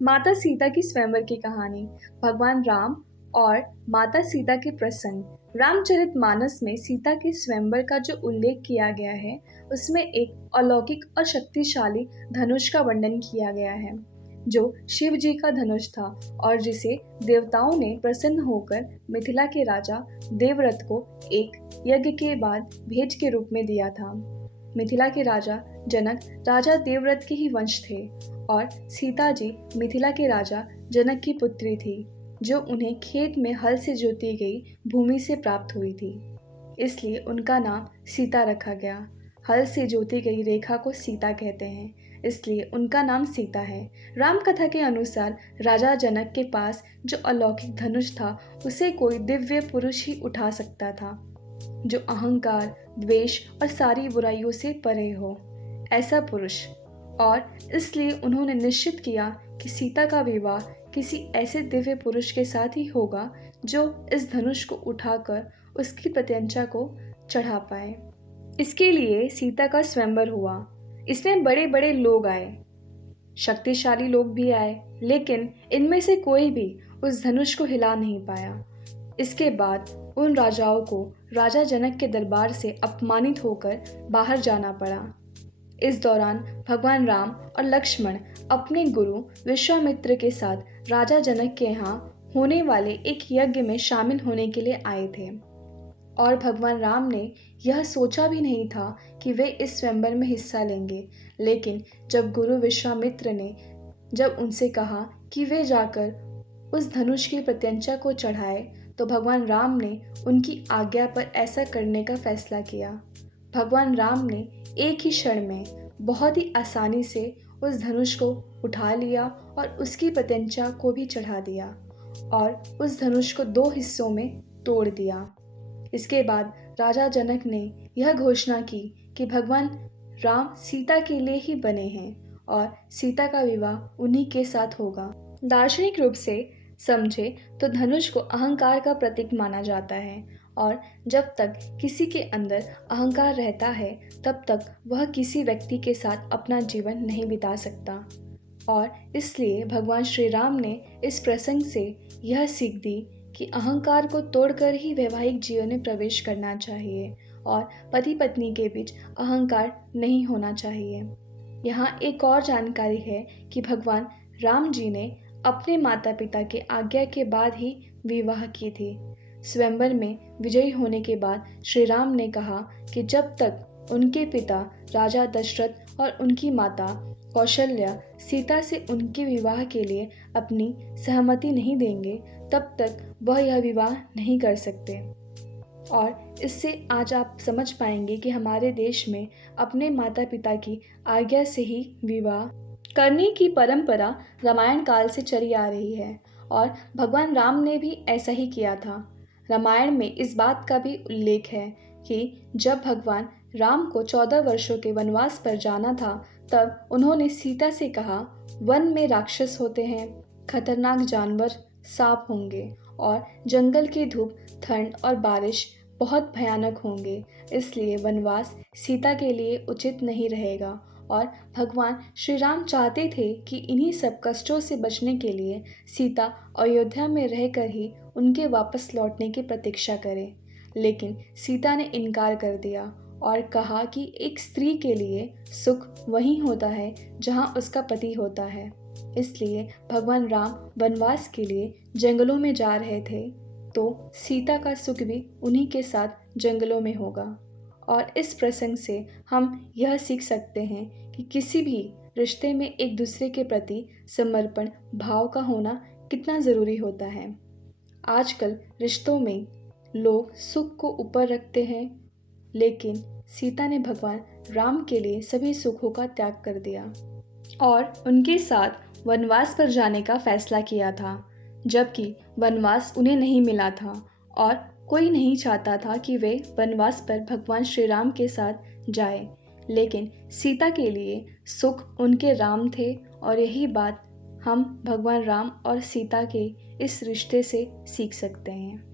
माता सीता की स्वयंवर की कहानी। भगवान राम और माता सीता के प्रसंग। रामचरितमानस में सीता के स्वयंवर का जो उल्लेख किया गया है, उसमें एक अलौकिक और शक्तिशाली धनुष का वर्णन किया गया है, जो शिव जी का धनुष था और जिसे देवताओं ने प्रसन्न होकर मिथिला के राजा देवव्रत को एक यज्ञ के बाद भेंट के रूप में दिया था। मिथिला के राजा जनक राजा देवव्रत के ही वंश थे और सीता जी मिथिला के राजा जनक की पुत्री थी, जो उन्हें खेत में हल से जोती गई भूमि से प्राप्त हुई थी। इसलिए उनका नाम सीता रखा गया। हल से जोती गई रेखा को सीता कहते हैं, इसलिए उनका नाम सीता है। राम कथा के अनुसार राजा जनक के पास जो अलौकिक धनुष था, उसे कोई दिव्य पुरुष ही उठा सकता था, जो अहंकार, द्वेष और सारी बुराइयों से परे हो, ऐसा पुरुष। और इसलिए उन्होंने निश्चित किया कि सीता का विवाह किसी ऐसे दिव्य पुरुष के साथ ही होगा, जो इस धनुष को उठाकर उसकी प्रत्यंचा को चढ़ा पाए। इसके लिए सीता का स्वयंवर हुआ। इसमें बड़े बड़े लोग आए, शक्तिशाली लोग भी आए, लेकिन इनमें से कोई भी उस धनुष को हिला नहीं पाया। इसके बाद उन राजाओं को राजा जनक के दरबार से अपमानित होकर बाहर जाना पड़ा। इस दौरान भगवान राम और लक्ष्मण अपने गुरु विश्वामित्र के साथ राजा जनक के यहाँ होने वाले एक यज्ञ में शामिल होने के लिए आए थे, और भगवान राम ने यह सोचा भी नहीं था कि वे इस स्वयंवर में हिस्सा लेंगे। लेकिन जब गुरु विश्वामित्र ने जब उनसे कहा कि वे जाकर उस धनुष की प्रत्यंचा को चढ़ाए, तो भगवान राम ने उनकी आज्ञा पर ऐसा करने का फैसला किया। भगवान राम ने एक ही क्षण में बहुत ही आसानी से उस धनुष को उठा लिया और उसकी प्रत्यंचा को भी चढ़ा दिया और उस धनुष को दो हिस्सों में तोड़ दिया। इसके बाद राजा जनक ने यह घोषणा की कि भगवान राम सीता के लिए ही बने हैं और सीता का विवाह उन्हीं के साथ होगा। दार्शनिक रूप से समझे तो धनुष को अहंकार का प्रतीक माना जाता है, और जब तक किसी के अंदर अहंकार रहता है, तब तक वह किसी व्यक्ति के साथ अपना जीवन नहीं बिता सकता। और इसलिए भगवान श्री राम ने इस प्रसंग से यह सीख दी कि अहंकार को तोड़कर ही वैवाहिक जीवन में प्रवेश करना चाहिए और पति पत्नी के बीच अहंकार नहीं होना चाहिए। यहाँ एक और जानकारी है कि भगवान राम जी ने अपने माता पिता के आज्ञा के बाद ही विवाह की थी। स्वयंवर में विजयी होने के बाद श्री राम ने कहा कि जब तक उनके पिता राजा दशरथ और उनकी माता कौशल्या सीता से उनके विवाह के लिए अपनी सहमति नहीं देंगे, तब तक वह यह विवाह नहीं कर सकते। और इससे आज आप समझ पाएंगे कि हमारे देश में अपने माता पिता की आज्ञा से ही विवाह करने की परंपरा रामायण काल से चली आ रही है, और भगवान राम ने भी ऐसा ही किया था। रामायण में इस बात का भी उल्लेख है कि जब भगवान राम को 14 वर्षों के वनवास पर जाना था, तब उन्होंने सीता से कहा, वन में राक्षस होते हैं, खतरनाक जानवर, सांप होंगे और जंगल की धूप, ठंड और बारिश बहुत भयानक होंगे, इसलिए वनवास सीता के लिए उचित नहीं रहेगा। और भगवान श्री राम चाहते थे कि इन्हीं सब कष्टों से बचने के लिए सीता अयोध्या में रहकर ही उनके वापस लौटने की प्रतीक्षा करे। लेकिन सीता ने इनकार कर दिया और कहा कि एक स्त्री के लिए सुख वहीं होता है जहां उसका पति होता है। इसलिए भगवान राम वनवास के लिए जंगलों में जा रहे थे, तो सीता का सुख भी उन्हीं के साथ जंगलों में होगा। और इस प्रसंग से हम यह सीख सकते हैं कि किसी भी रिश्ते में एक दूसरे के प्रति समर्पण भाव का होना कितना ज़रूरी होता है। आजकल रिश्तों में लोग सुख को ऊपर रखते हैं, लेकिन सीता ने भगवान राम के लिए सभी सुखों का त्याग कर दिया और उनके साथ वनवास पर जाने का फैसला किया था, जबकि वनवास उन्हें नहीं मिला था और कोई नहीं चाहता था कि वे वनवास पर भगवान श्री राम के साथ जाए। लेकिन सीता के लिए सुख उनके राम थे, और यही बात हम भगवान राम और सीता के इस रिश्ते से सीख सकते हैं।